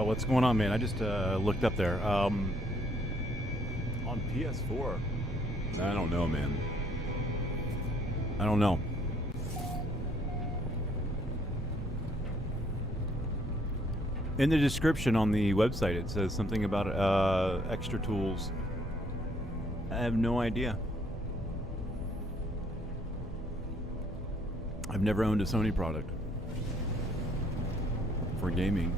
What's going on, man? I just looked up there. On PS4, I don't know, man. I don't know. In the description on the website, it says something about extra tools. I have no idea. I've never owned a Sony product for gaming.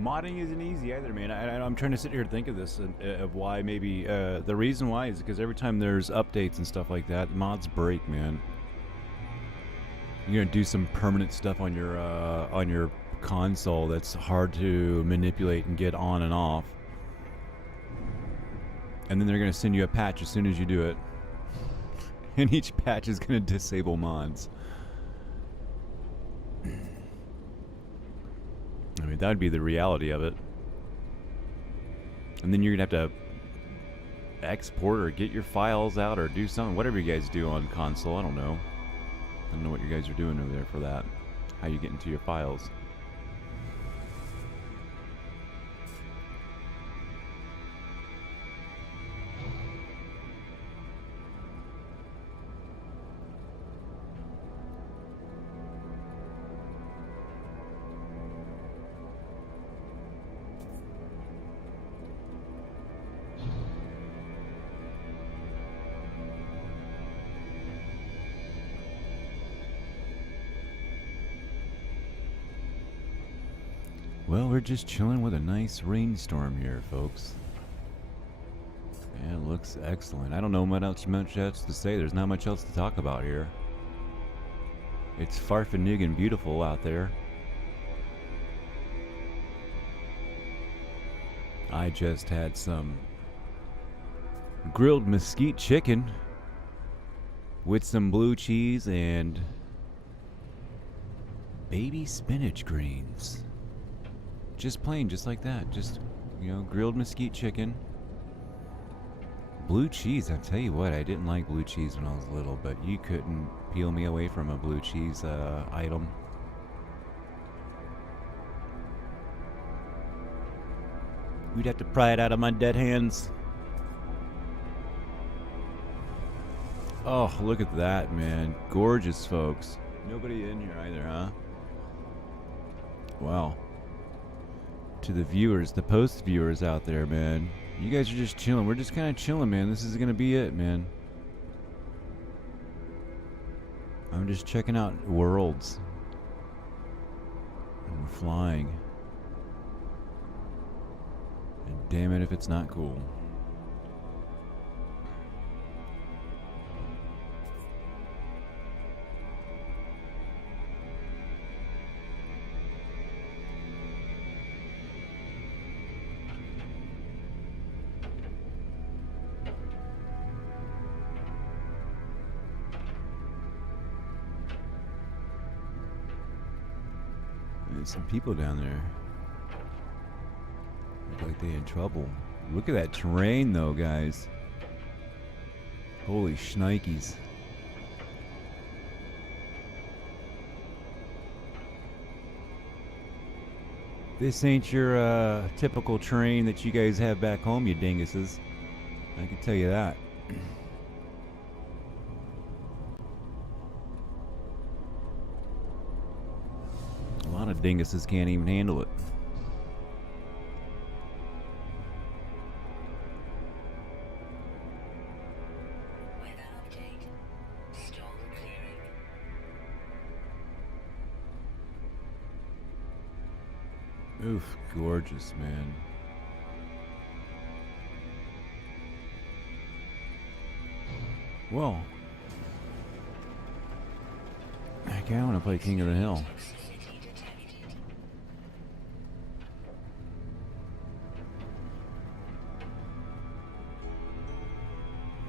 Modding isn't easy either, man. I'm trying to sit here and think of this, of why maybe the reason why is because every time there's updates and stuff like that, mods break, man. You're gonna do some permanent stuff on your console that's hard to manipulate and get on and off, and then they're gonna send you a patch as soon as you do it, and each patch is gonna disable mods. I mean, that would be the reality of it. And then you're going to have to export or get your files out or do something. Whatever you guys do on console, I don't know. I don't know what you guys are doing over there for that. How you get into your files. Well, we're just chilling with a nice rainstorm here, folks. Yeah, it looks excellent. I don't know much else to say. There's not much else to talk about here. It's farfignig beautiful out there. I just had some grilled mesquite chicken with some blue cheese and baby spinach greens. Just plain, just like that. Just, you know, grilled mesquite chicken. Blue cheese, I tell you what, I didn't like blue cheese when I was little, but you couldn't peel me away from a blue cheese item. You'd have to pry it out of my dead hands. Oh, look at that, man. Gorgeous, folks. Nobody in here either, huh? Wow. To the viewers, the post viewers out there, man. You guys are just chilling. We're just kind of chilling, man. This is going to be it, man. I'm just checking out worlds. And we're flying. And damn it if it's not cool. There's some people down there. Look like they in trouble. Look at that terrain though, guys. Holy shnikes. This ain't your typical terrain that you guys have back home, you dinguses. I can tell you that. A lot of dinguses can't even handle it. Oof, gorgeous, man. Well, okay, I want to play King of the Hill.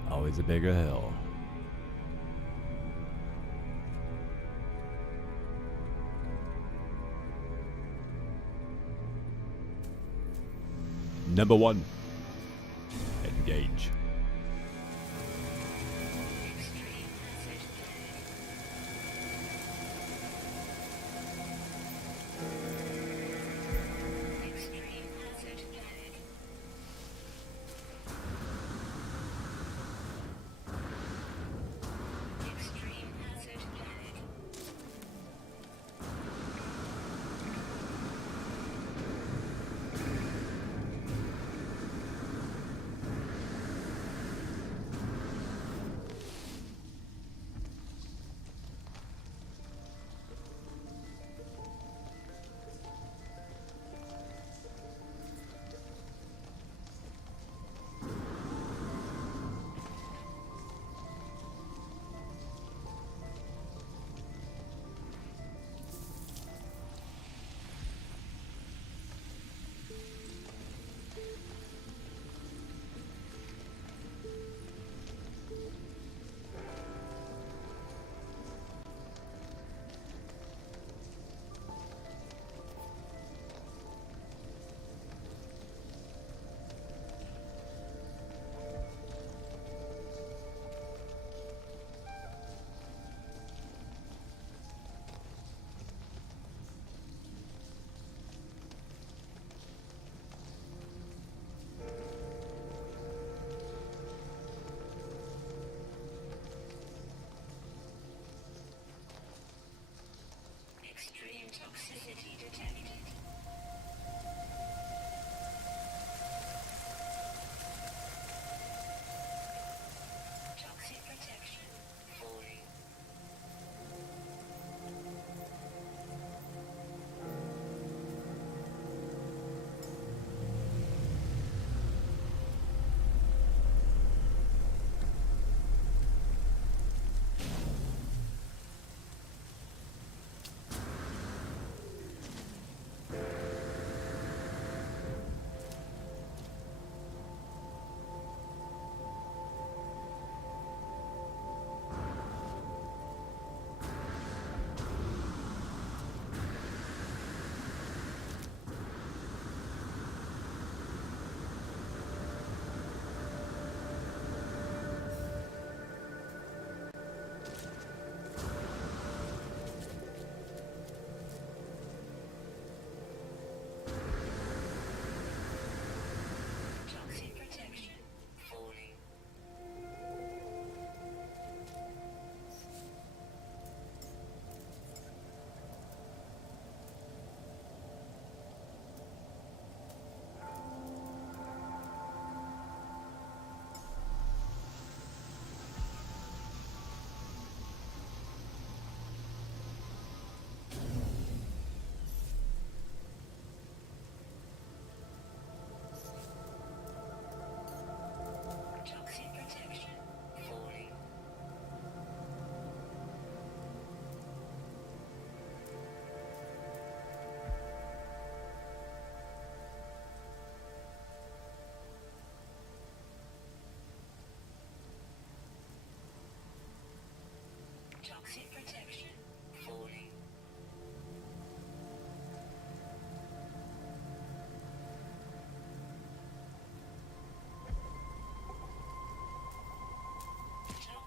Always a bigger hill. Number 1. Engage.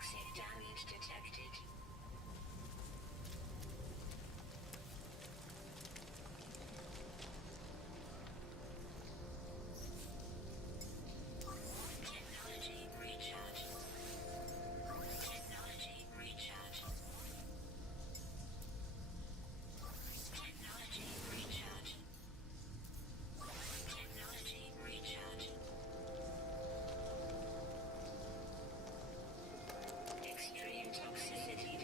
Toxic damage detected. Technology recharge. Technology recharge. Technology recharge. Technology recharge. Extreme toxicity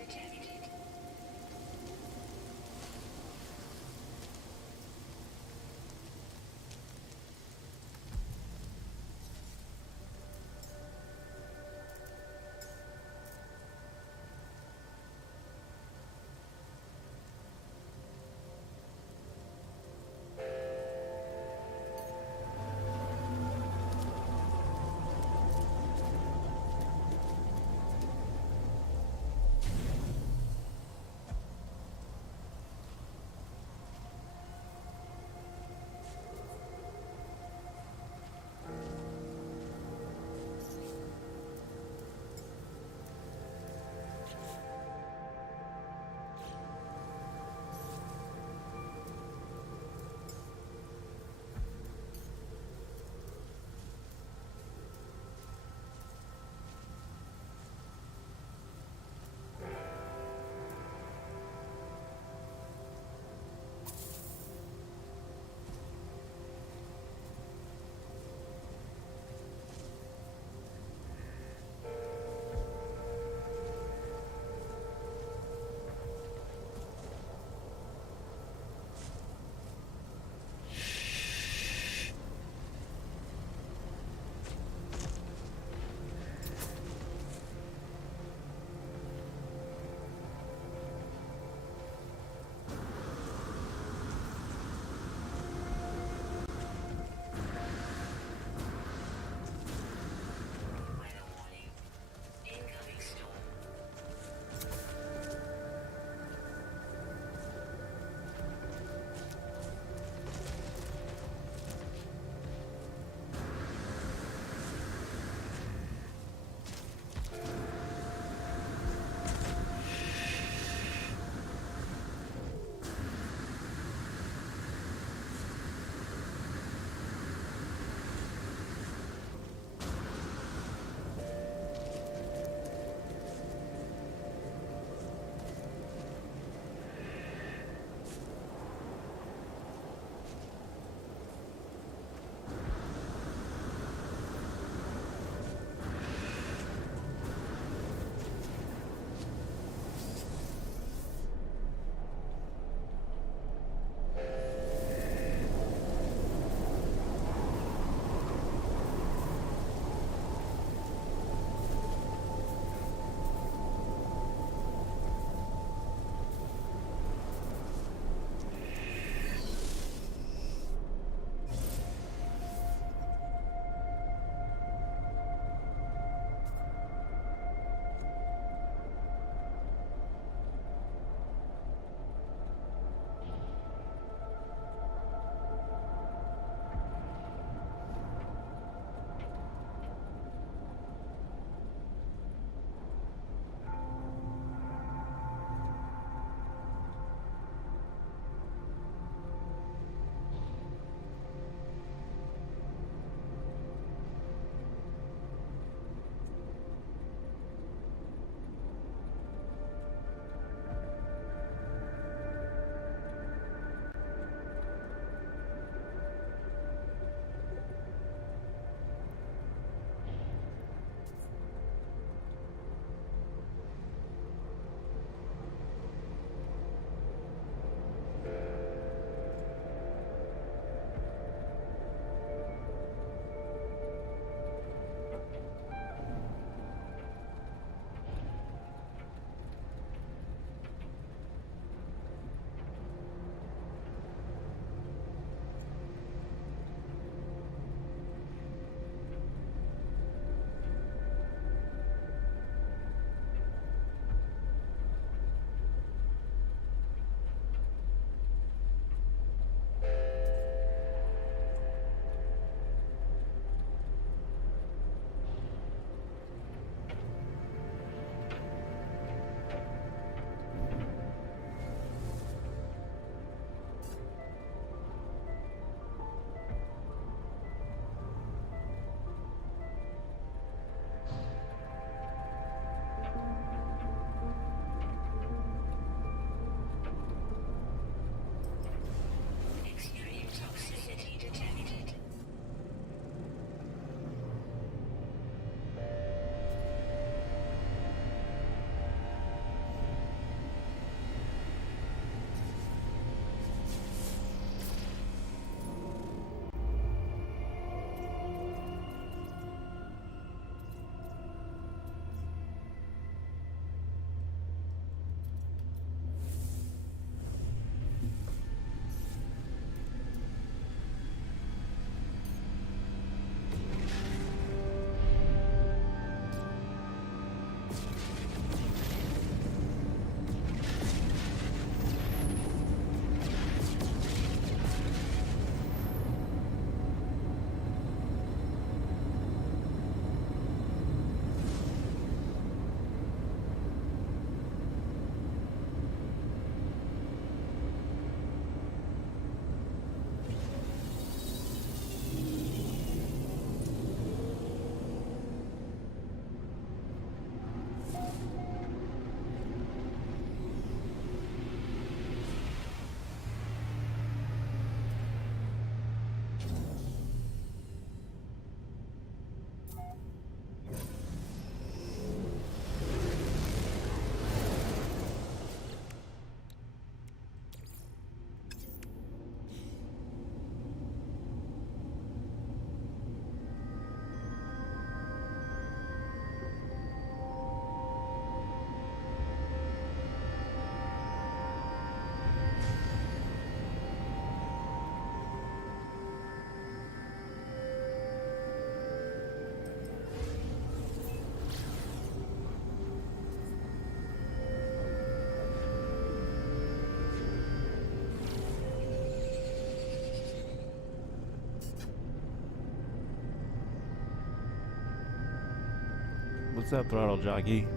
What's up, throttle jockey?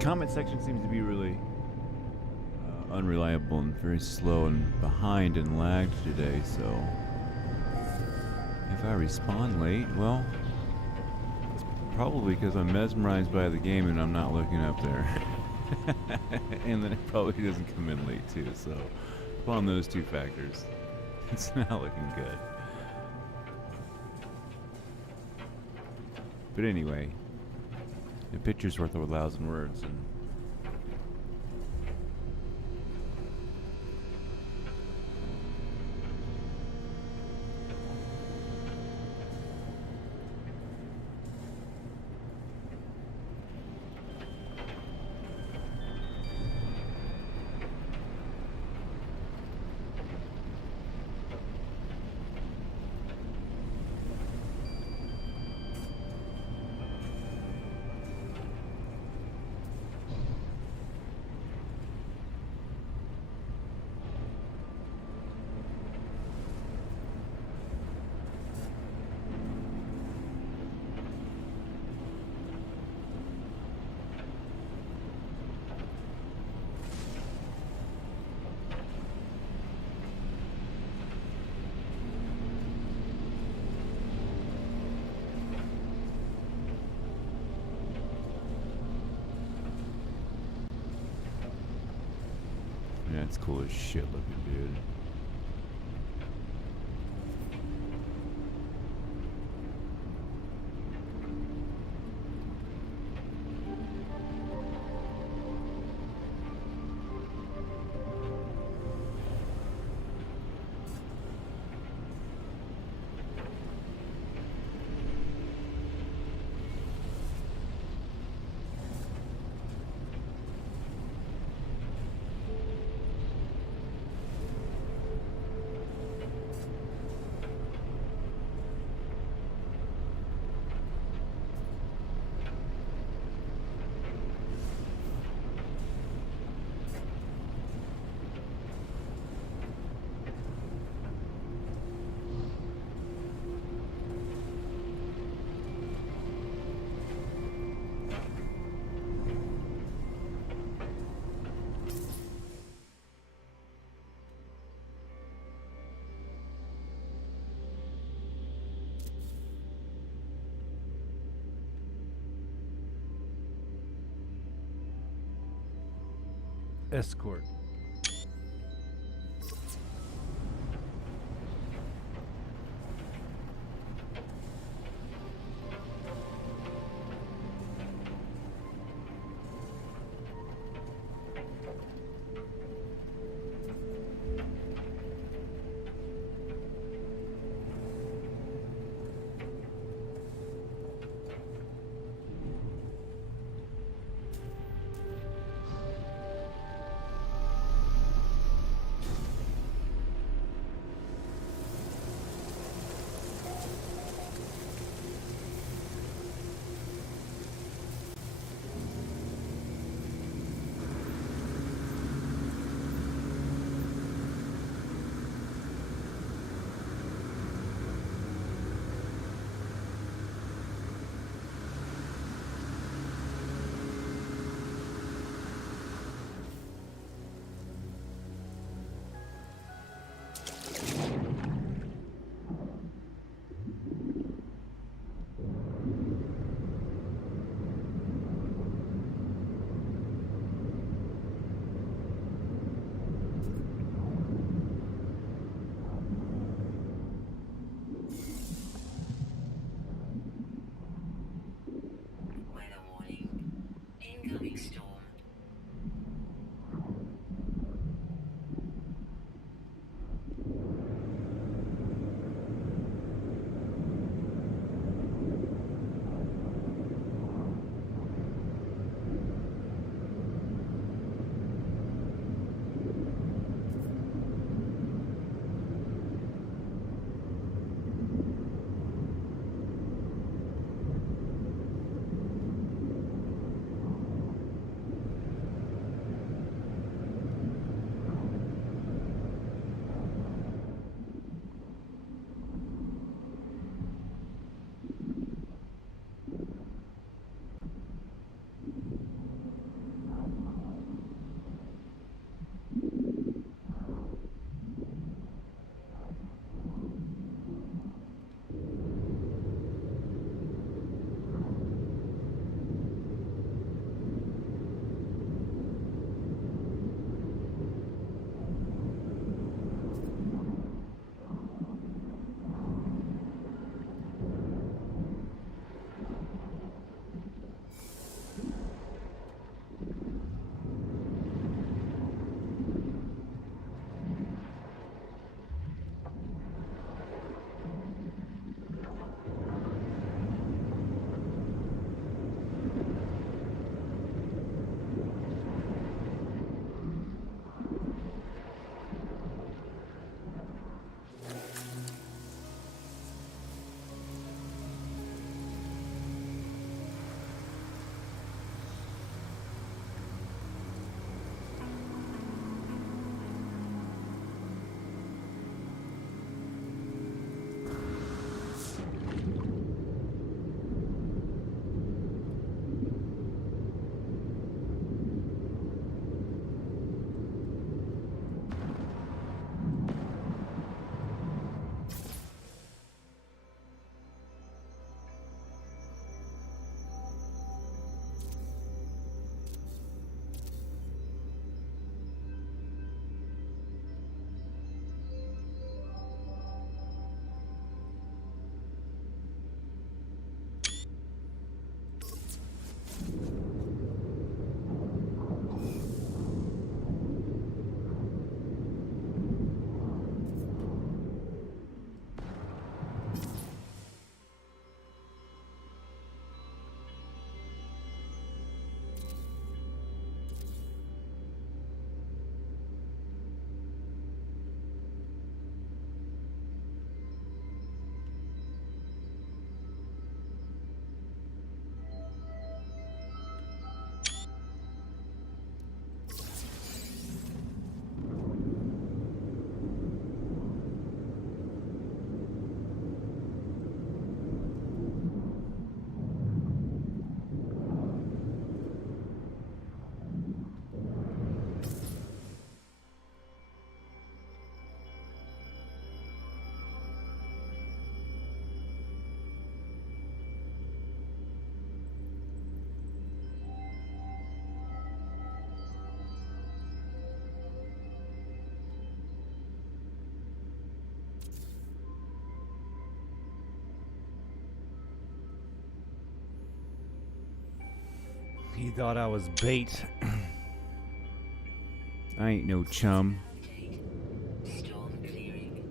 Comment section seems to be really unreliable and very slow and behind and lagged today, so if I respond late, well, it's probably because I'm mesmerized by the game and I'm not looking up there. And then it probably doesn't come in late too, so upon those two factors, it's not looking good. But anyway, a picture's worth 1,000 words, and yeah, it's cool as shit looking, dude. Escort. thought I was bait. I ain't no chum. Update. Storm clearing.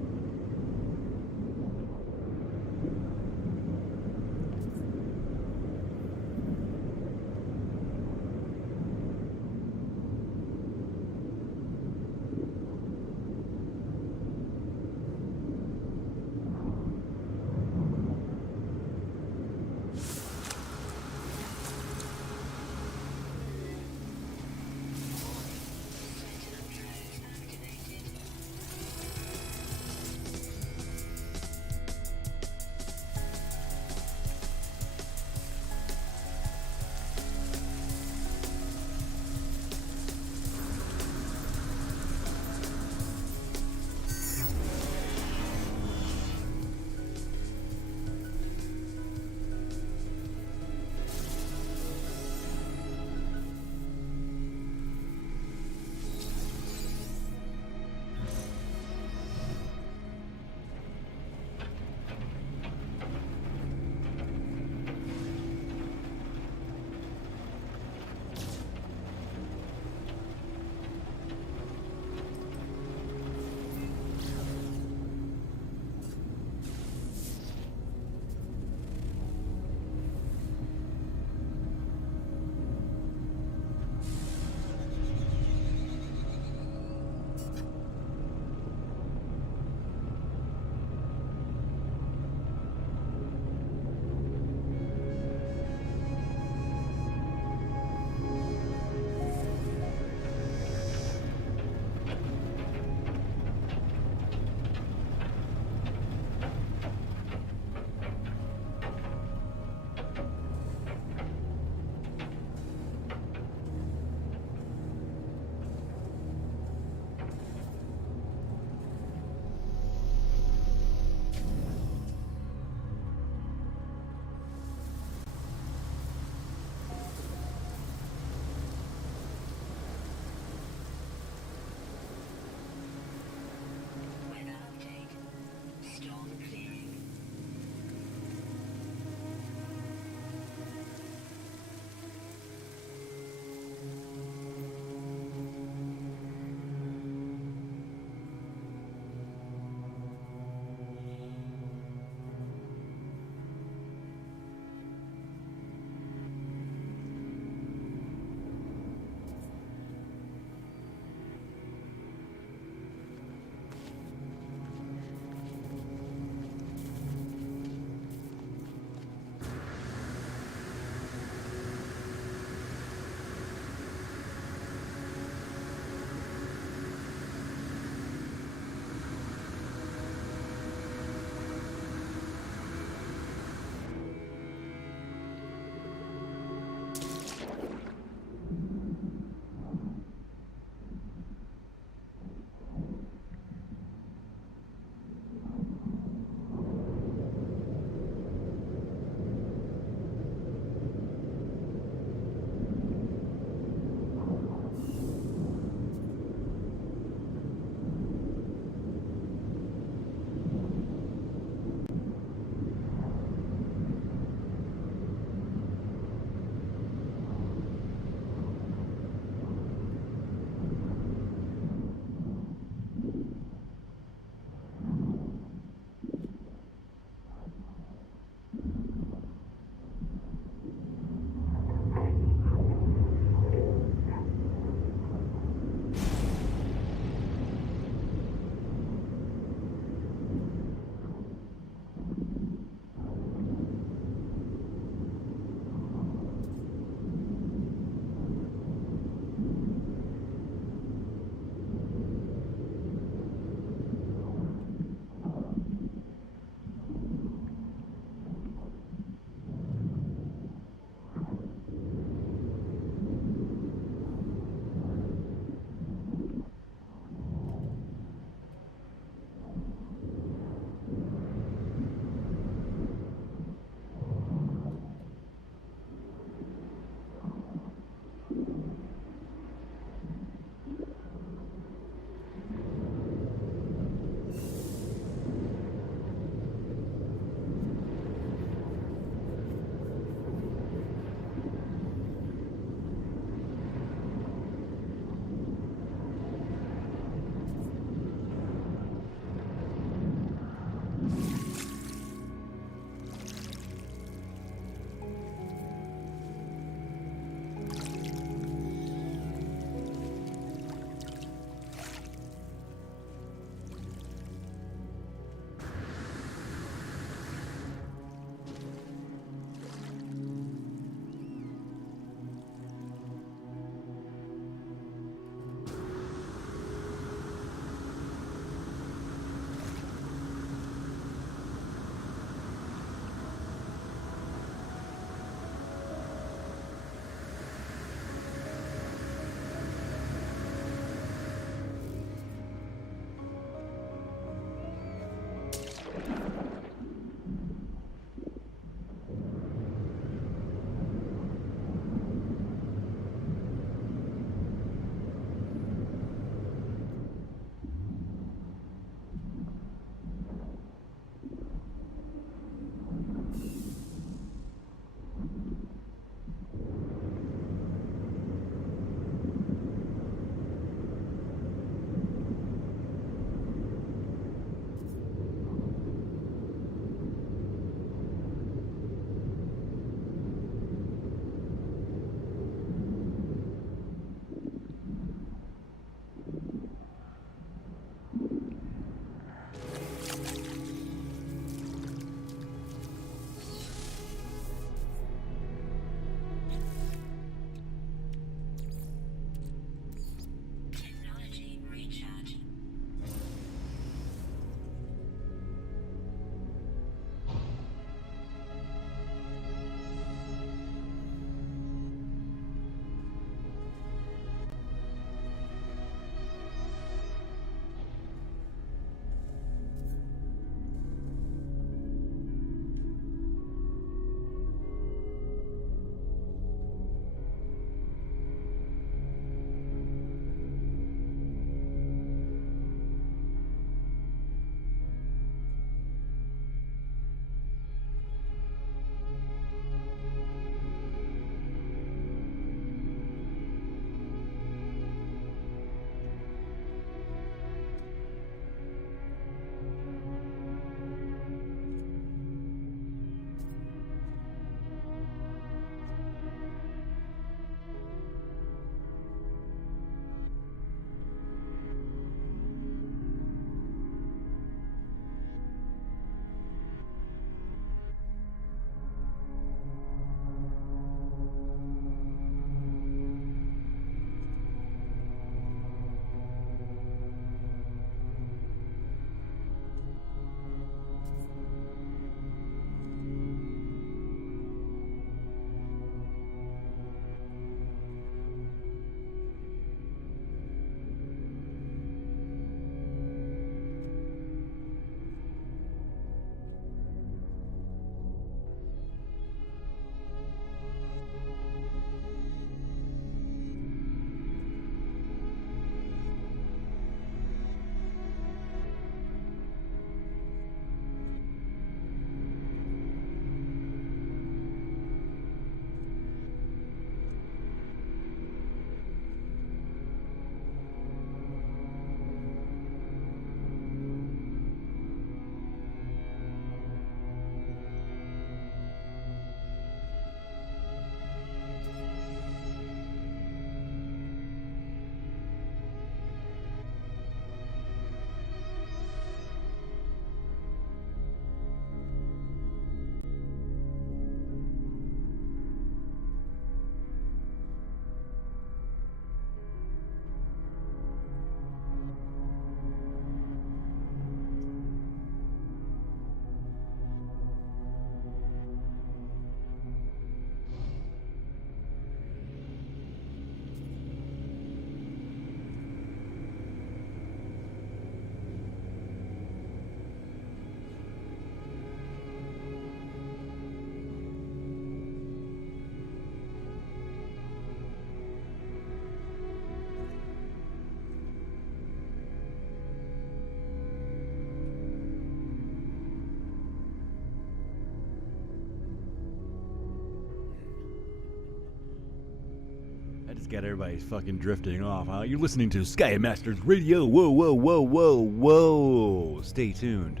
Got everybody fucking drifting off, huh? You're listening to Sky Masters Radio. Whoa, whoa, whoa, whoa, whoa. Stay tuned.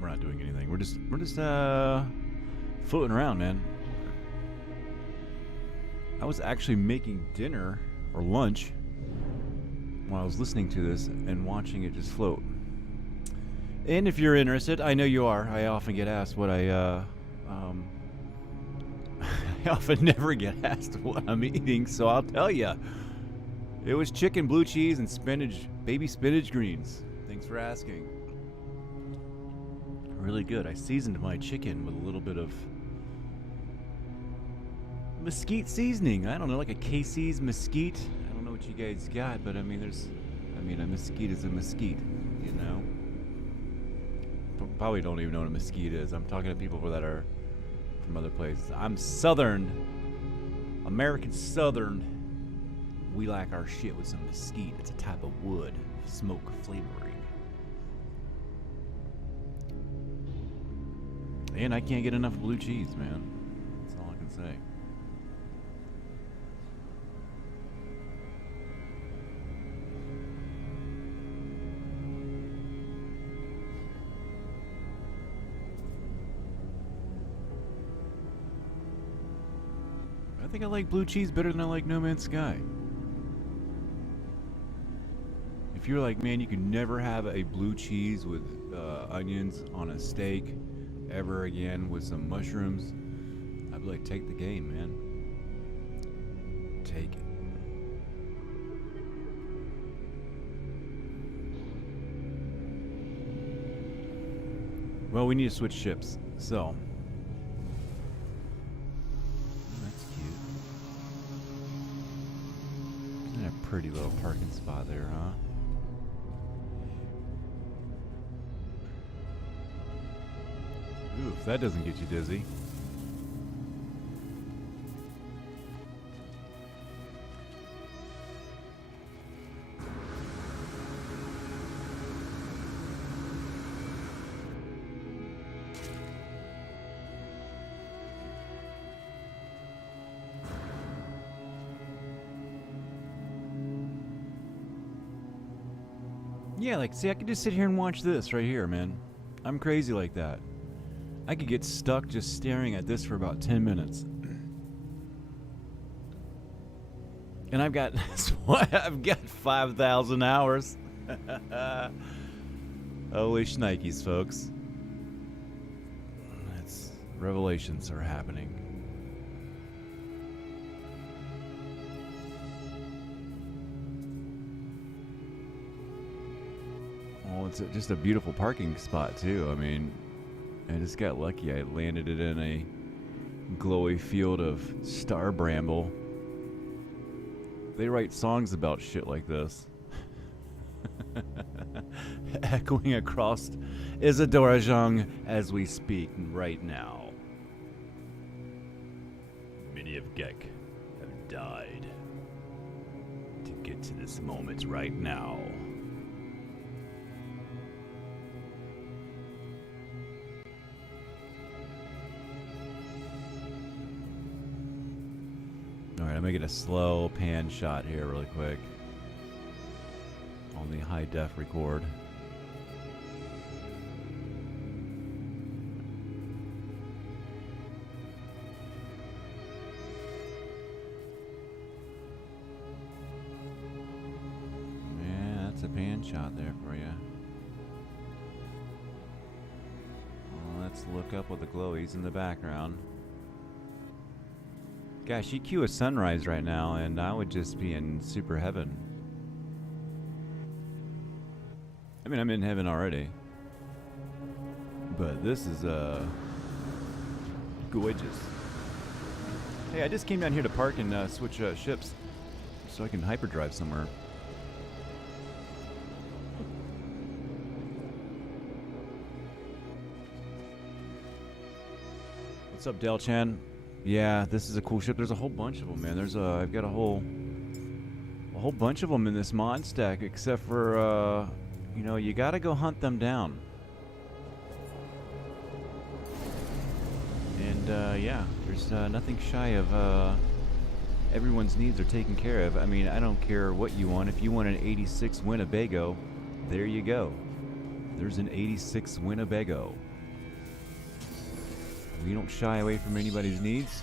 We're not doing anything. We're just floating around, man. I was actually making dinner or lunch while I was listening to this and watching it just float. And if you're interested, I know you are. I often get asked what I often never get asked what I'm eating, so I'll tell you. It was chicken, blue cheese, and spinach, baby spinach greens. Thanks for asking. Really good. I seasoned my chicken with a little bit of mesquite seasoning. I don't know, like a Casey's mesquite. I don't know what you guys got, but I mean, a mesquite is a mesquite, you know? Probably don't even know what a mesquite is. I'm talking to people that are from other places. I'm Southern, American Southern. We like our shit with some mesquite. It's a type of wood, smoke flavoring. And I can't get enough blue cheese, man. That's all I can say. I think I like blue cheese better than I like No Man's Sky. If you're like, man, you can never have a blue cheese with onions on a steak ever again with some mushrooms, I'd be like, take the game, man. Take it. Well, we need to switch ships, so. Pretty little parking spot there, huh? Ooh, if that doesn't get you dizzy. Yeah, like, see, I could just sit here and watch this right here, man. I'm crazy like that. I could get stuck just staring at this for about 10 minutes. And I've got 5,000 hours. Holy shnikes, folks. Revelations are happening. Oh, it's just a beautiful parking spot, too. I mean, I just got lucky. I landed it in a glowy field of star bramble. They write songs about shit like this. Echoing across Isadora Jung as we speak right now. Many of Gek have died to get to this moment right now. Alright, I'm gonna get a slow pan shot here really quick on the high def record. Yeah, that's a pan shot there for you. Well, let's look up what the glowies in the background. Gosh, you cue a sunrise right now, and I would just be in super heaven. I mean, I'm in heaven already. But this is, gorgeous. Hey, I just came down here to park and switch ships so I can hyperdrive somewhere. What's up, Del Chan? Yeah, this is a cool ship. There's a whole bunch of them, man. I've got a whole bunch of them in this mod stack, except for, you know, you gotta go hunt them down. And And yeah, there's nothing shy of everyone's needs are taken care of. I mean, I don't care what you want. If you want an 86 Winnebago, there you go. There's an 86 Winnebago. We don't shy away from anybody's needs.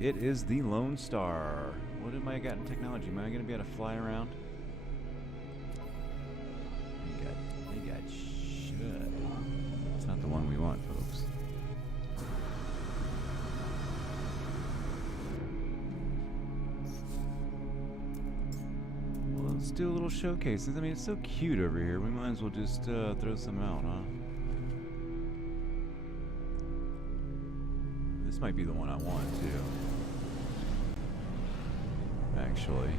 It is the Lone Star. What am I got in technology? Am I going to be able to fly around? They got shit. It's not the one we want, folks. Well, let's do a little showcase. I mean, it's so cute over here. We might as well just throw some out, huh? This might be the one I want, too. Actually.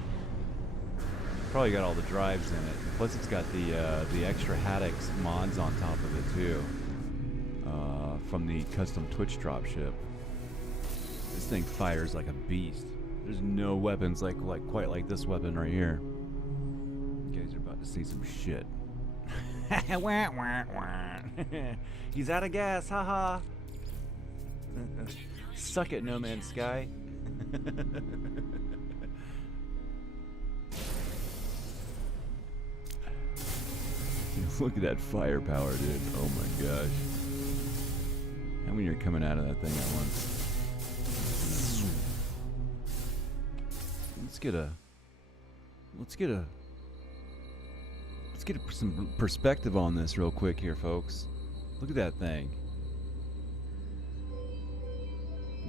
Probably got all the drives in it. Plus, it's got the extra Haddix mods on top of it too, from the custom Twitch dropship. This thing fires like a beast. There's no weapons like quite like this weapon right here. You guys are about to see some shit. Wah, wah, wah. He's out of gas, haha. Suck it, No Man's Sky. Look at that firepower, dude. Oh my gosh. How many are coming out of that thing at once? Let's get some perspective on this real quick here, folks. Look at that thing.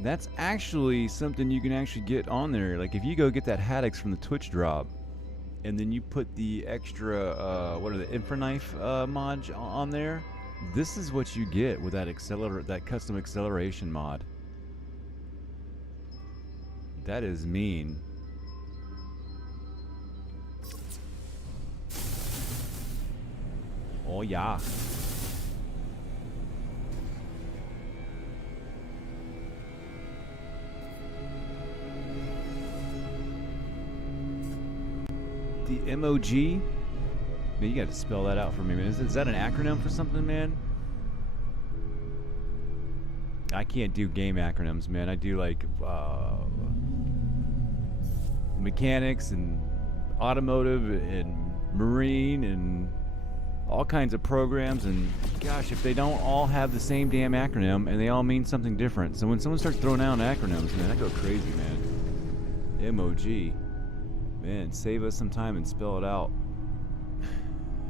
That's actually something you can actually get on there. Like if you go get that Haddix from the Twitch drop, and then you put the extra, what are the Infraknife mod on there. This is what you get with that custom acceleration mod. That is mean. Oh yeah. The MOG? Man, you got to spell that out for me, man. Is that an acronym for something, man? I can't do game acronyms, man. I do like mechanics and automotive and marine and all kinds of programs. And gosh, if they don't all have the same damn acronym and they all mean something different. So when someone starts throwing out acronyms, man, I go crazy, man. MOG. Man, save us some time and spell it out.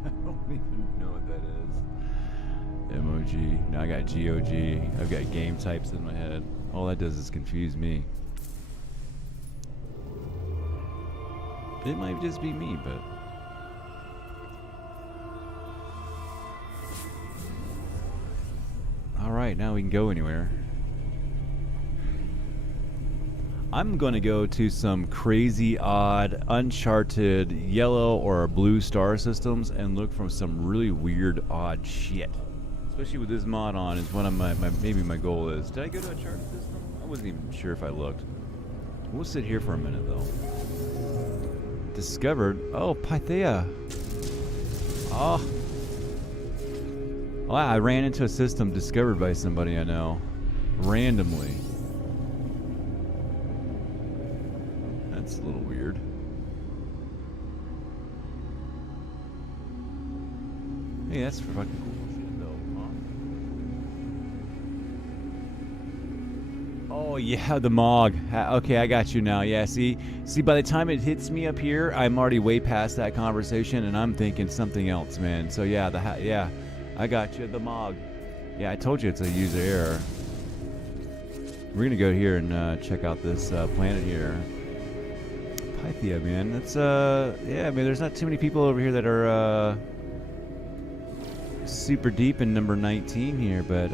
I don't even know what that is. MOG. Now I got GOG. I've got game types in my head. All that does is confuse me. It might just be me, but... Alright, now we can go anywhere. I'm going to go to some crazy, odd, uncharted yellow or blue star systems and look for some really weird, odd shit. Especially with this mod on is one of maybe my goal is. Did I go to a charted system? I wasn't even sure if I looked. We'll sit here for a minute though. Discovered. Oh, Pythea. Oh. Wow, I ran into a system discovered by somebody I know. Randomly. That's a little weird. Hey, that's fucking cool shit though, huh? Oh yeah, the MOG. Okay, I got you now. Yeah, see, by the time it hits me up here, I'm already way past that conversation, and I'm thinking something else, man. So yeah, yeah, I got you. The MOG. Yeah, I told you it's a user error. We're gonna go here and check out this planet here. Pythea, man. That's yeah, I mean, there's not too many people over here that are super deep in number 19 here, but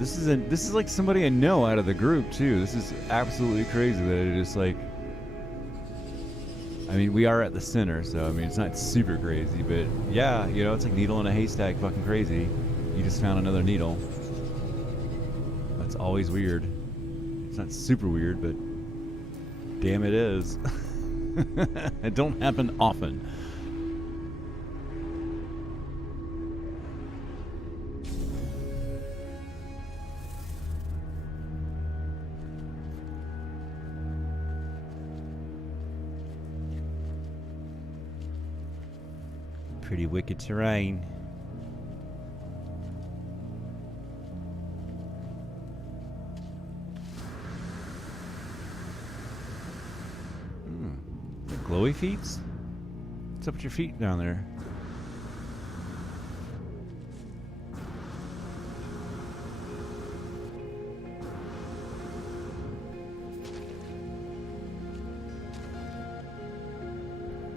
this is like somebody I know out of the group too. This is absolutely crazy that it just like, I mean, we are at the center, so I mean, it's not super crazy, but yeah, you know, it's like needle in a haystack, fucking crazy. You just found another needle. That's always weird. It's not super weird, but damn, it is. It don't happen often. Pretty wicked terrain. The glowy feet? What's up with your feet down there?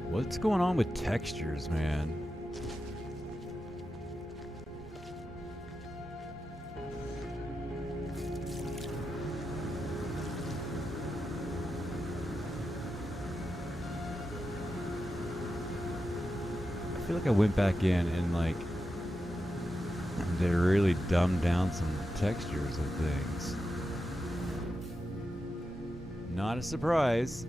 What's going on with textures, man? I feel like I went back in and like they really dumbed down some textures of things. Not a surprise.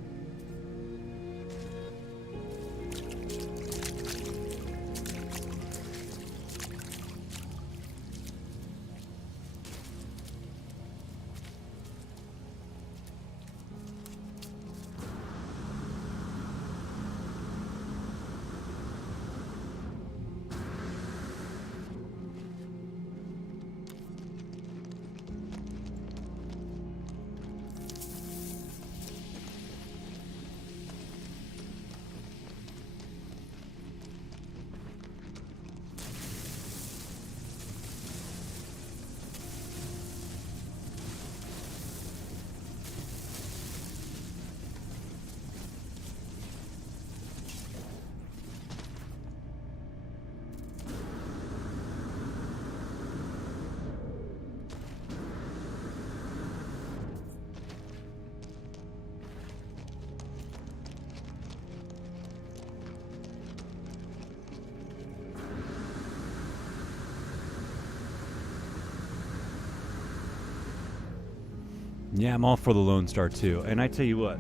Yeah, I'm all for the Lone Star too. And I tell you what,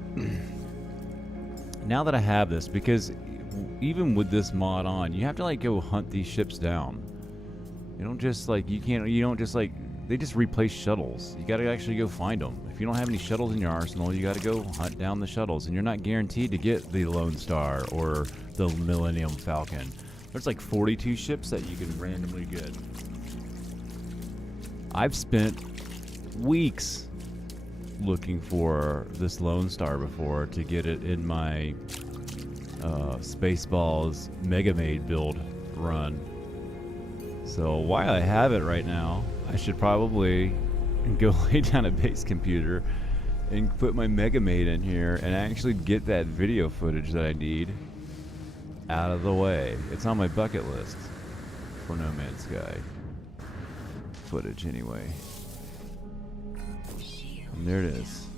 now that I have this, because even with this mod on, you have to like go hunt these ships down. You don't just like, you don't just like, they just replace shuttles. You gotta actually go find them. If you don't have any shuttles in your arsenal, you gotta go hunt down the shuttles. And you're not guaranteed to get the Lone Star or the Millennium Falcon. There's like 42 ships that you can randomly get. I've spent weeks looking for this Lone Star before to get it in my Spaceballs Mega Maid build run. So while I have it right now, I should probably go lay down a base computer and put my Mega Maid in here and actually get that video footage that I need out of the way. It's on my bucket list for No Man's Sky footage anyway. And there it is.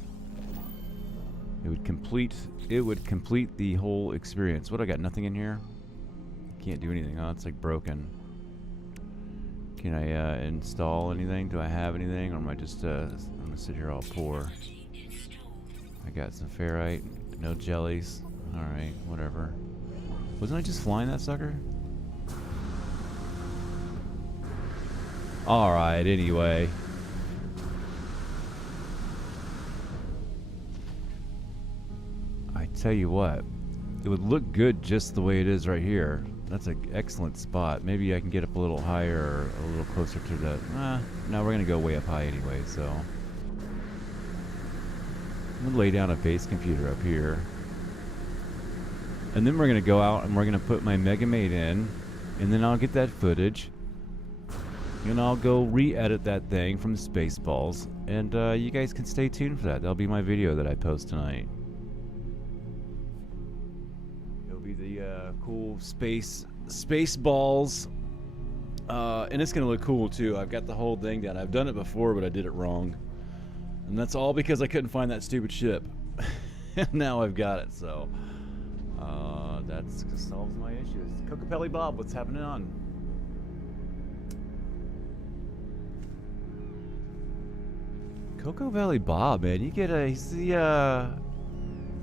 It would complete the whole experience. What, I got nothing in here? Can't do anything. Oh, it's like broken. Can I install anything? Do I have anything? Or am I just I'm gonna sit here all poor. I got some ferrite, no jellies. Alright, whatever. Wasn't I just flying that sucker? Alright, anyway. I tell you what, it would look good just the way it is right here. That's an excellent spot. Maybe I can get up a little higher or a little closer to the... no, we're going to go way up high anyway, so... I'm going to lay down a base computer up here. And then we're going to go out and we're going to put my Mega Maid in. And then I'll get that footage. And I'll go re-edit that thing from the Spaceballs. And you guys can stay tuned for that. That'll be my video that I post tonight. The cool Spaceballs, and it's gonna look cool too. I've got the whole thing down. I've done it before, but I did it wrong, and that's all because I couldn't find that stupid ship. And now I've got it, so that solves my issues. Cocopelli Bob, what's happening on? Coco Valley Bob, man, you get he's the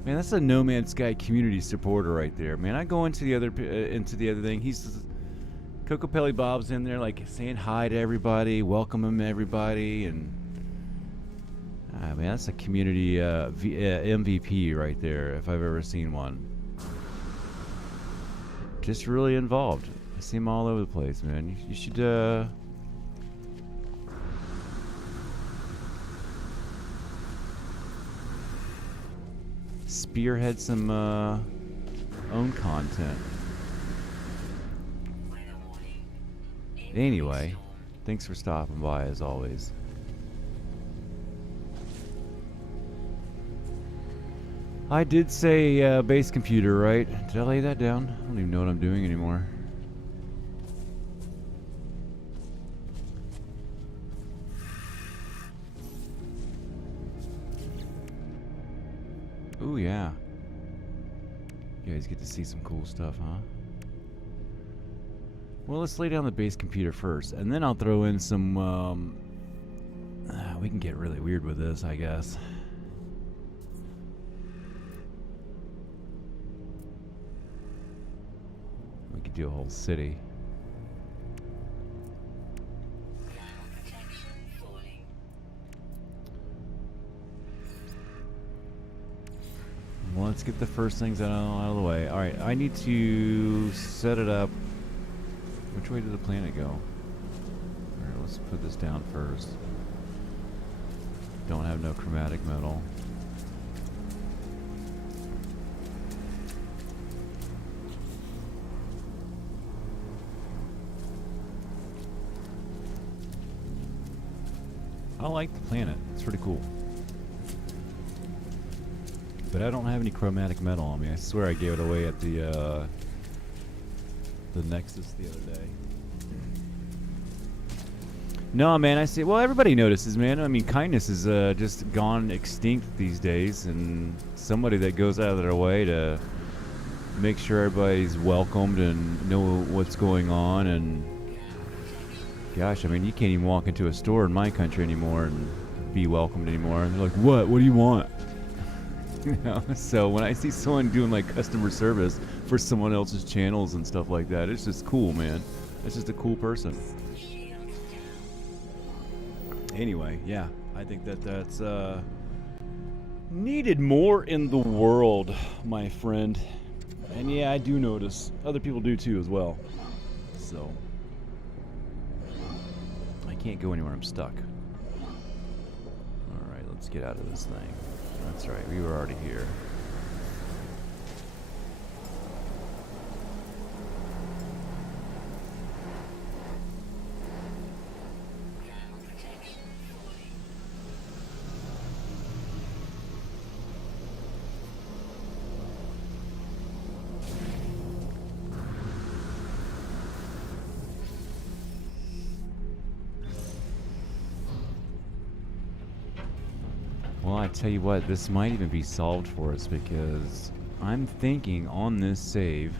man, that's a No Man's Sky community supporter right there, man. I go into the other thing. He's Cocopelli Bob's in there, like saying hi to everybody, welcoming everybody, and man, that's a community MVP right there, if I've ever seen one. just really involved. I see them all over the place, man. You should spearhead some own content. Anyway, thanks for stopping by as always. I did say base computer, right? Did I lay that down? I don't even know what I'm doing anymore. Ooh, yeah. You guys get to see some cool stuff, huh? Well, let's lay down the base computer first, and then I'll throw in some, we can get really weird with this, I guess. We could do a whole city. Well, let's get the first things out of the way. Alright, I need to set it up. Which way did the planet go? Alright, let's put this down first. Don't have no chromatic metal. I like the planet. It's pretty cool. But I don't have any chromatic metal on me. I swear I gave it away at the Nexus the other day. No, man, I see. Well, everybody notices, man. I mean, kindness is just gone extinct these days, and somebody that goes out of their way to make sure everybody's welcomed and know what's going on. And gosh, I mean, you can't even walk into a store in my country anymore and be welcomed anymore. And they're like, "What? What do you want?" You know? So when I see someone doing like customer service for someone else's channels and stuff like that, it's just cool, man. It's just a cool person. Anyway, yeah, I think that's needed more in the world, my friend. And yeah, I do notice other people do too as well. So I can't go anywhere. I'm stuck. All right, let's get out of this thing. That's right, we were already here. Well, I tell you what, this might even be solved for us because I'm thinking on this save,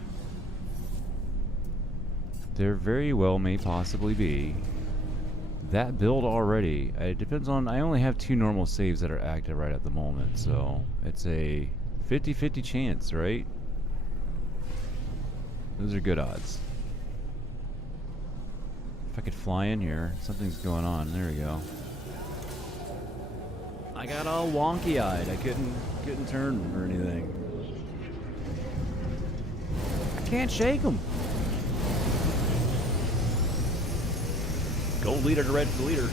there very well may possibly be that build already. It depends on, I only have 2 normal saves that are active right at the moment, so it's a 50-50 chance, right? Those are good odds. If I could fly in here, something's going on. There we go. I got all wonky-eyed. I couldn't turn or anything. I can't shake them. Gold leader to red leader.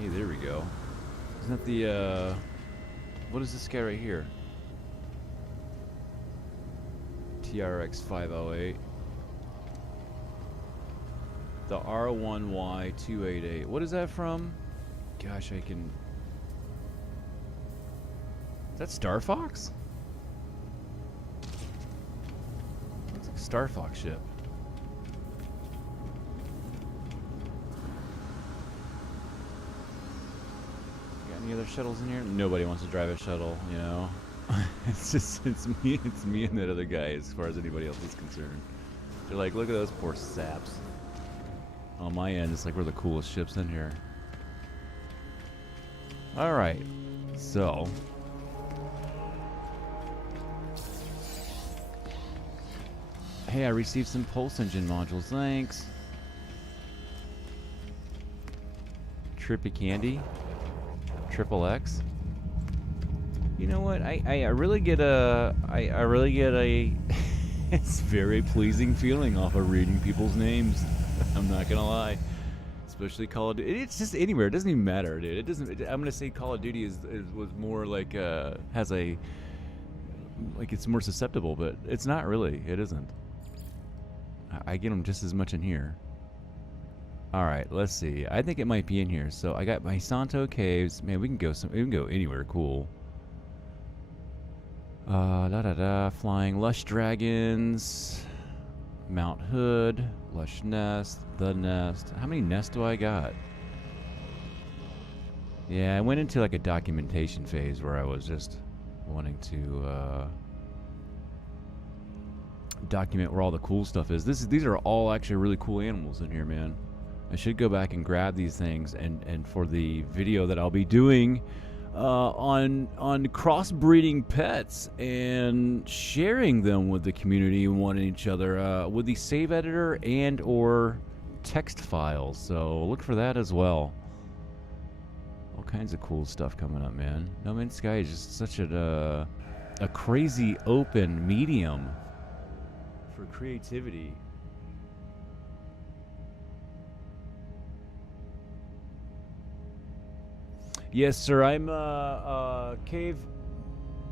Hey, there we go. Isn't that the what is this guy right here? TRX 508. The R1Y 288. What is that from? Gosh, I can. Is that Star Fox? Looks like a Star Fox ship. Got any other shuttles in here? Nobody wants to drive a shuttle, you know. it's me and that other guy as far as anybody else is concerned. They're like, look at those poor saps. On my end, it's like we're the coolest ships in here. Alright, so hey, I received some pulse engine modules, thanks. Trippy Candy. Triple X. You know what? I really get a I really get a it's very pleasing feeling off of reading people's names. I'm not gonna lie. Especially Call of Duty. It's just anywhere. It doesn't even matter, dude. It doesn't. I'm gonna say Call of Duty was more like has a like it's more susceptible, but it's not really. It isn't. I get them just as much in here. All right, let's see. I think it might be in here. So I got my Santo Caves. Man, we can go anywhere cool. Flying Lush Dragons, Mount Hood, Lush Nest, The Nest. How many nests do I got? Yeah, I went into like a documentation phase where I was just wanting to document where all the cool stuff is. These are all actually really cool animals in here, man. I should go back and grab these things and for the video that I'll be doing on crossbreeding pets and sharing them with the community and one and each other with the save editor and or text files. So look for that as well. All kinds of cool stuff coming up, man. No Man's Sky is just such a crazy open medium for creativity. Yes, sir. I'm Cave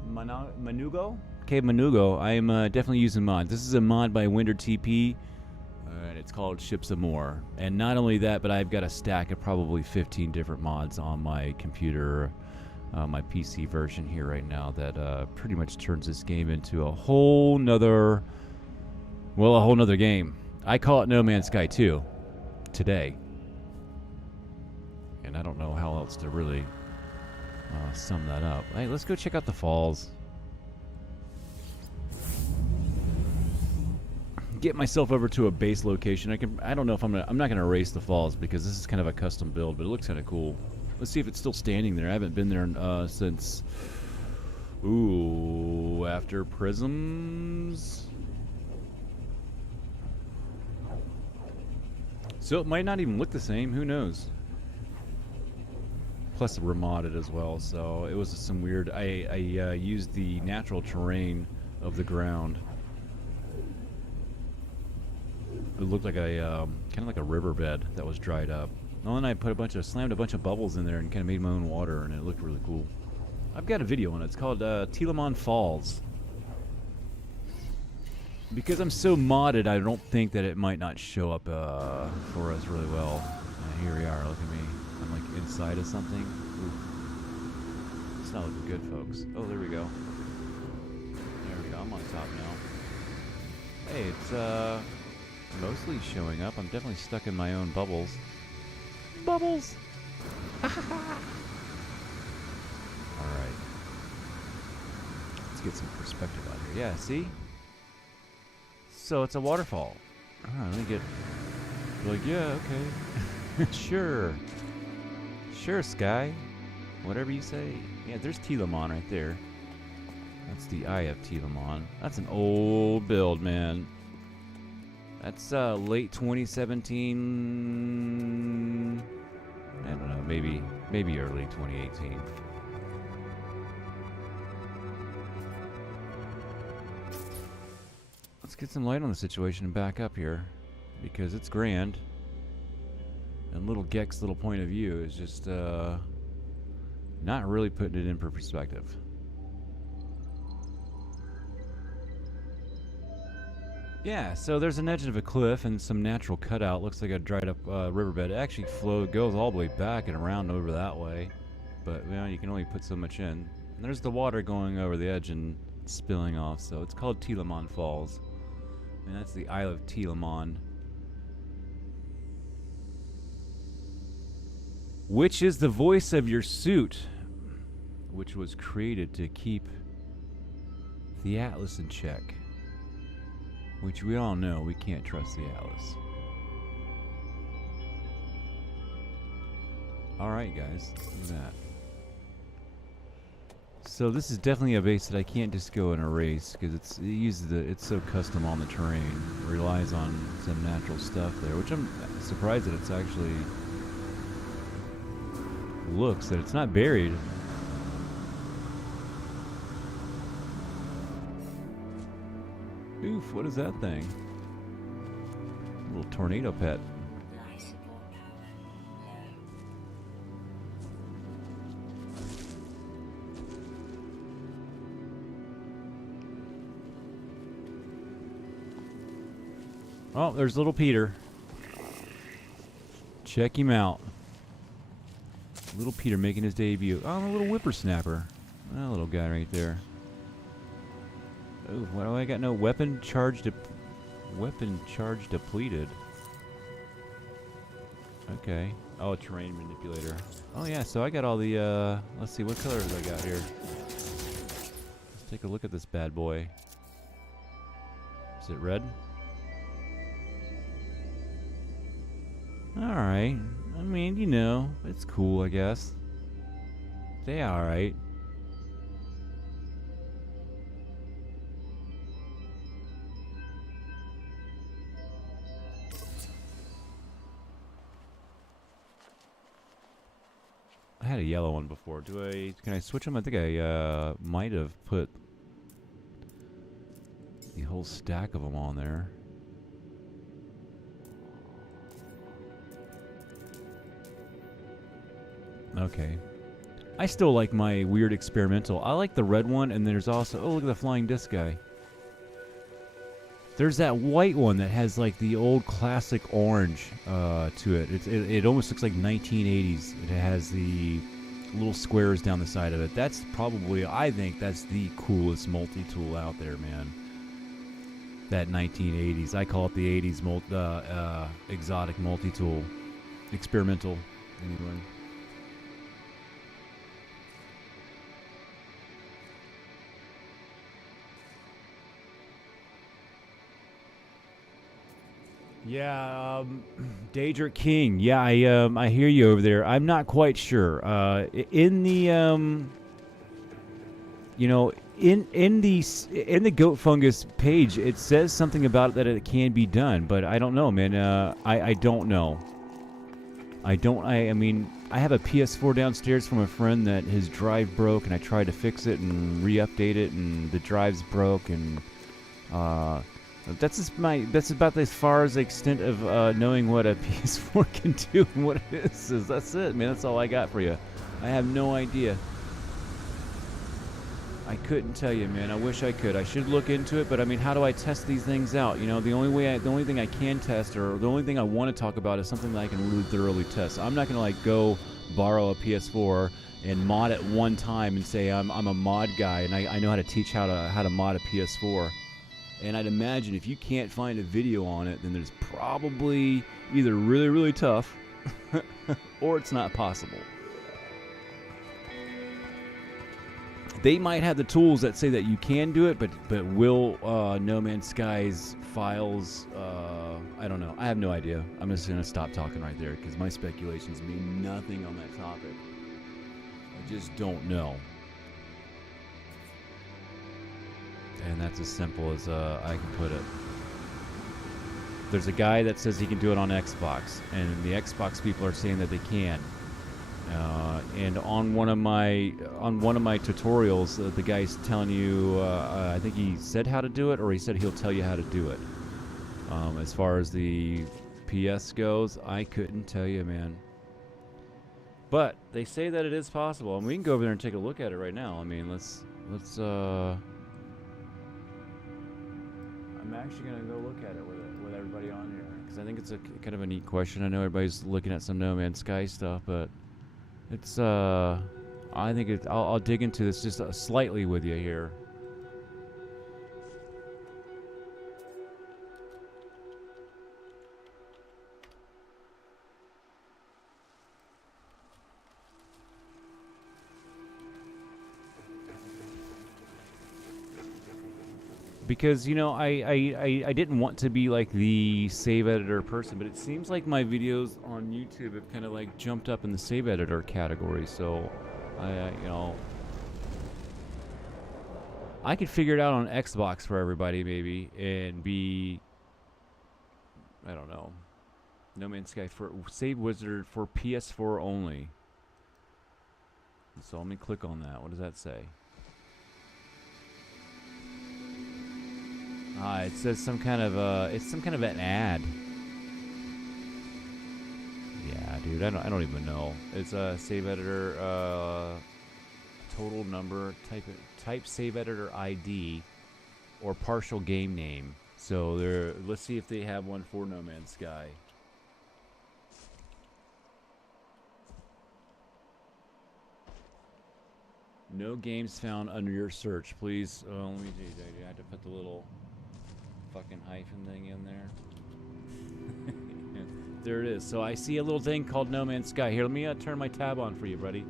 Manugo. Cave Manugo. I am definitely using mod. This is a mod by Winder TP, and it's called Ships of Moar. And not only that, but I've got a stack of probably 15 different mods on my computer, my PC version here right now that pretty much turns this game into a whole nother game. I call it No Man's Sky 2 today. And I don't know how else to really sum that up. Hey, let's go check out the falls. Get myself over to a base location. I don't know if I'm not gonna erase the falls because this is kind of a custom build, but it looks kind of cool. Let's see if it's still standing there. I haven't been there since after Prisms. So it might not even look the same. Who knows? Plus remodded as well, so it was some weird. I used the natural terrain of the ground. It looked like a kind of like a riverbed that was dried up. And then I slammed a bunch of bubbles in there and kind of made my own water, and it looked really cool. I've got a video on it. It's called Telemon Falls. Because I'm so modded, I don't think that it might not show up for us really well. Here we are. Look at me. I'm like inside of something. Ooh. It's not looking good, folks. Oh, there we go. There we go. I'm on top now. Hey, it's mostly showing up. I'm definitely stuck in my own bubbles. Bubbles! Alright. Let's get some perspective out here. Yeah, see? So it's a waterfall. Let me get... Like, yeah, okay. Sure. Sure, Sky. Whatever you say. Yeah, there's Telemon right there. That's the eye of Telemon. That's an old build, man. That's late 2017. I don't know, maybe early 2018. Let's get some light on the situation and back up here, because it's grand. And little Gek's little point of view is just not really putting it in perspective. Yeah, so there's an edge of a cliff and some natural cutout. Looks like a dried up riverbed. It actually goes all the way back and around over that way. But you know, you can only put so much in. And there's the water going over the edge and spilling off. So it's called Telemon Falls. And that's the Isle of Telemon. Which is the voice of your suit, which was created to keep the Atlas in check. Which we all know we can't trust the Atlas. Alright guys, look at that. So this is definitely a base that I can't just go and erase because it's so custom on the terrain. It relies on some natural stuff there, which I'm surprised that it's actually looks that it's not buried. Oof, what is that thing? A little tornado pet. Life support power low. Oh, there's little Peter. Check him out. Little Peter making his debut. Oh, a little whippersnapper. That little guy right there. Oh, why do I got no weapon charge depleted? Okay. Oh, terrain manipulator. Oh yeah, so I got all the let's see, what colors I got here. Let's take a look at this bad boy. Is it red? Alright. I mean, you know, it's cool, I guess. They alright. I had a yellow one before. Can I switch them? I think I might have put the whole stack of them on there. Okay. I still like my weird experimental. I like the red one, and there's also... Oh, look at the flying disc guy. There's that white one that has, like, the old classic orange to it. It almost looks like 1980s. It has the little squares down the side of it. That's probably... I think that's the coolest multi-tool out there, man. That 1980s. I call it the 80s exotic multi-tool. Experimental, anyway. Yeah, Daedric King. Yeah, I hear you over there. I'm not quite sure. In the you know, in the goat fungus page, it says something about it that it can be done, but I don't know, man. I don't know. I mean, I have a PS4 downstairs from a friend that his drive broke, and I tried to fix it and re-update it, and the drive's broke, and that's about as far as the extent of knowing what a PS4 can do and what it is. That's it, man. That's all I got for you. I have no idea. I couldn't tell you, man. I wish I could. I should look into it, but I mean, how do I test these things out? You know, the only thing I can test, or the only thing I want to talk about, is something that I can really thoroughly test. I'm not gonna like go borrow a PS4 and mod it one time and say I'm a mod guy and I know how to teach how to mod a PS4. And I'd imagine if you can't find a video on it, then there's probably either really, really tough or it's not possible. They might have the tools that say that you can do it, but will No Man's Sky's files, I don't know. I have no idea. I'm just going to stop talking right there because my speculations mean nothing on that topic. I just don't know. And that's as simple as I can put it. There's a guy that says he can do it on Xbox, and the Xbox people are saying that they can. And on one of my tutorials, the guy's telling you, I think he said how to do it, or he said he'll tell you how to do it. As far as the PS goes, I couldn't tell you, man. But they say that it is possible, and we can go over there and take a look at it right now. I mean, let's. I'm actually gonna go look at it with everybody on here because I think it's a kind of a neat question. I know everybody's looking at some No Man's Sky stuff, but it's I think it's I'll dig into this just slightly with you here. Because, you know, I didn't want to be like the save editor person, but it seems like my videos on YouTube have kind of like jumped up in the save editor category. So, you know, I could figure it out on Xbox for everybody maybe and be, I don't know, No Man's Sky for Save Wizard for PS4 only. So let me click on that. What does that say? It says some kind of it's some kind of an ad. Yeah, dude, I don't even know. It's a save editor, total number, type save editor ID, or partial game name. So let's see if they have one for No Man's Sky. No games found under your search. Please, let me do. I have to put the little fucking hyphen thing in there. There it is. So I see a little thing called No Man's Sky. Here, let me turn my tab on for you, buddy.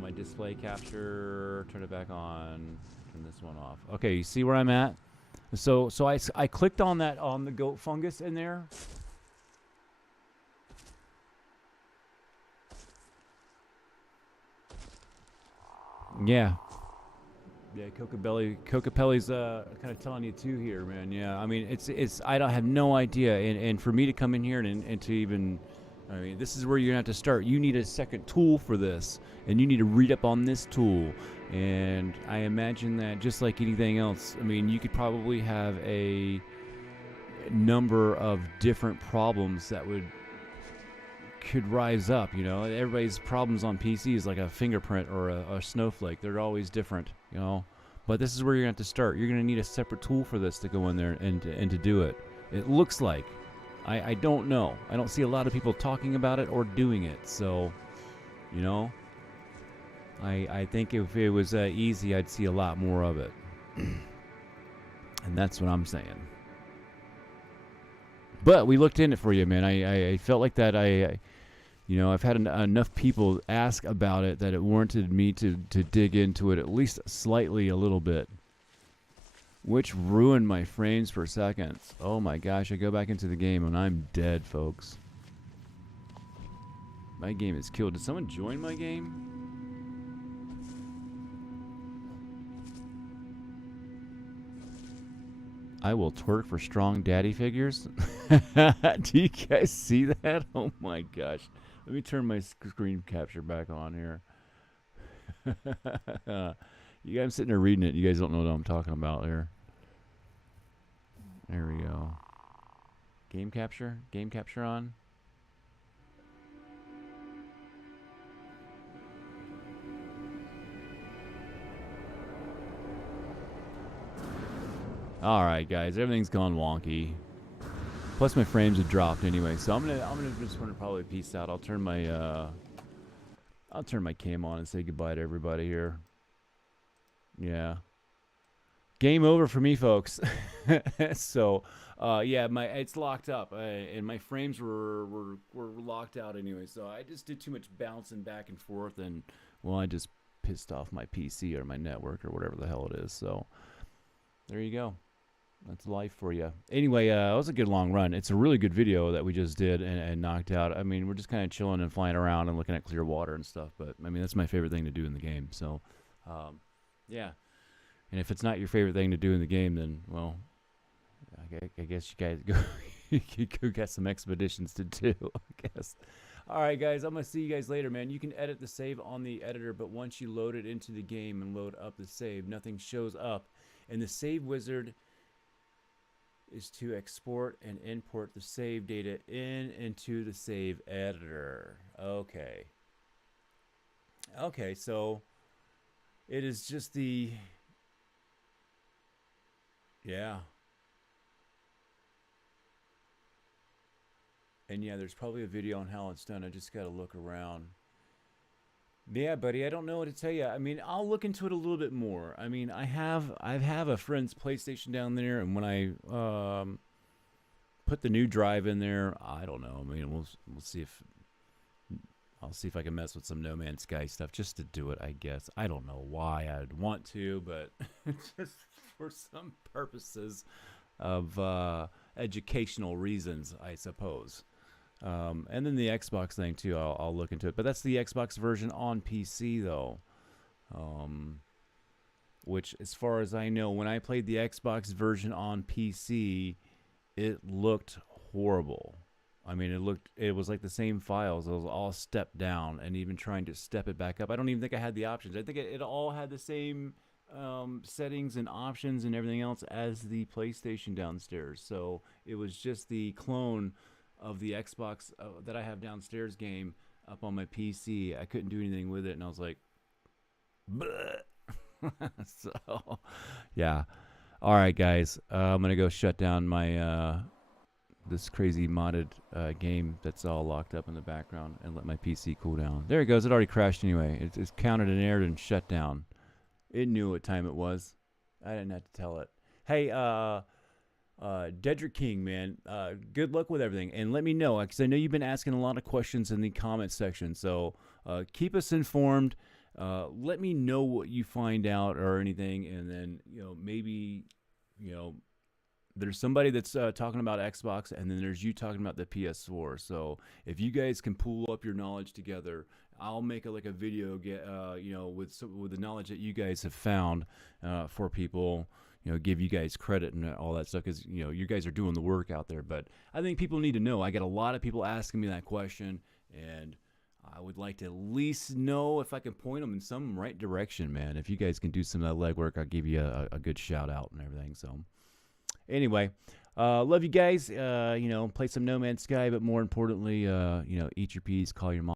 My display capture. Turn it back on. Turn this one off. Okay, you see where I'm at? So I clicked on that on the goat fungus in there. Yeah. Yeah, Cocapelli's kind of telling you too here, man. Yeah, I mean, it's I don't have no idea, and for me to come in here and to even, I mean, this is where you're gonna have to start. You need a second tool for this, and you need to read up on this tool. And I imagine that just like anything else, I mean, you could probably have a number of different problems that could rise up. You know, everybody's problems on PC is like a fingerprint or a snowflake. They're always different, you know. But this is where you're going to have to start. You're going to need a separate tool for this to go in there and to do it. It looks like. I don't know. I don't see a lot of people talking about it or doing it. So, you know, I think if it was easy, I'd see a lot more of it. And that's what I'm saying. But we looked in it for you, man. I felt like that you know, I've had enough people ask about it that it warranted me to dig into it at least slightly a little bit. Which ruined my frames per second. Oh my gosh, I go back into the game and I'm dead, folks. My game is killed. Did someone join my game? I will twerk for strong daddy figures. Do you guys see that? Oh my gosh. Let me turn my screen capture back on here. You guys, I'm sitting there reading it. You guys don't know what I'm talking about here. There we go. Game capture? Game capture on? All right, guys, everything's gone wonky. Plus, my frames have dropped anyway, so I'm gonna just want to probably peace out. I'll turn my cam on and say goodbye to everybody here. Yeah, game over for me, folks. So, yeah, it's locked up, and my frames were locked out anyway. So I just did too much bouncing back and forth, and well, I just pissed off my PC or my network or whatever the hell it is. So there you go. That's life for you. Anyway, it was a good long run. It's a really good video that we just did and knocked out. I mean, we're just kind of chilling and flying around and looking at clear water and stuff. But, I mean, that's my favorite thing to do in the game. So, yeah. And if it's not your favorite thing to do in the game, then, well, I guess you guys go get some expeditions to do, I guess. All right, guys, I'm going to see you guys later, man. You can edit the save on the editor, but once you load it into the game and load up the save, nothing shows up. And the save wizard is to export and import the save data into the save editor. Okay. Okay, so it is just the... Yeah. And yeah, there's probably a video on how it's done. I just got to look around. Yeah, buddy, I don't know what to tell you. I mean, I'll look into it a little bit more. I mean, I have a friend's PlayStation down there, and when I put the new drive in there, I don't know. I mean, we'll see if I'll see if I can mess with some No Man's Sky stuff just to do it, I guess. I don't know why I'd want to, but just for some purposes of educational reasons, I suppose. And then the Xbox thing too, I'll look into it. But that's the Xbox version on PC though. Which, as far as I know, when I played the Xbox version on PC, it looked horrible. I mean, it was like the same files. It was all stepped down, and even trying to step it back up. I don't even think I had the options. I think it all had the same settings and options and everything else as the PlayStation downstairs. So it was just the clone of the Xbox that I have downstairs game up on my PC. I couldn't do anything with it, and I was like, so yeah. All right, guys. I'm gonna go shut down my this crazy modded game that's all locked up in the background and let my PC cool down. There it goes. It already crashed anyway. It's counted and aired and shut down. It knew what time it was. I didn't have to tell it. Hey, Dedrick King, man, good luck with everything. And let me know, because I know you've been asking a lot of questions in the comment section. So keep us informed. Let me know what you find out or anything. And then, maybe, there's somebody that's talking about Xbox, and then there's you talking about the PS4. So if you guys can pool up your knowledge together, I'll make like a video, with the knowledge that you guys have found for people. Give you guys credit and all that stuff, because you guys are doing the work out there. But I think people need to know. I get a lot of people asking me that question, and I would like to at least know if I can point them in some right direction, man. If you guys can do some of that legwork, I'll give you a good shout out and everything. So anyway, love you guys. Play some No Man's Sky, but more importantly, eat your peas, call your mom.